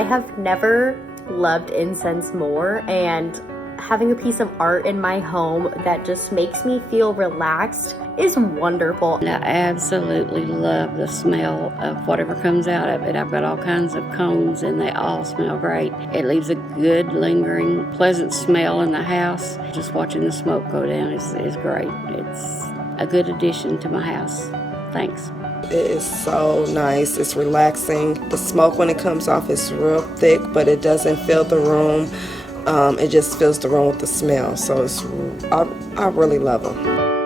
I have never loved incense more, and having a piece of art in my home that just makes me feel relaxed is wonderful. I absolutely love the smell of whatever comes out of it. I've got all kinds of cones and they all smell great. It leaves a good, lingering, pleasant smell in the house. Just watching the smoke go down is great. It's a good addition to my house. Thanks. It is so nice. It's relaxing. The smoke, when it comes off, is real thick, but it doesn't fill the room. It just fills the room with the smell. So I really love them.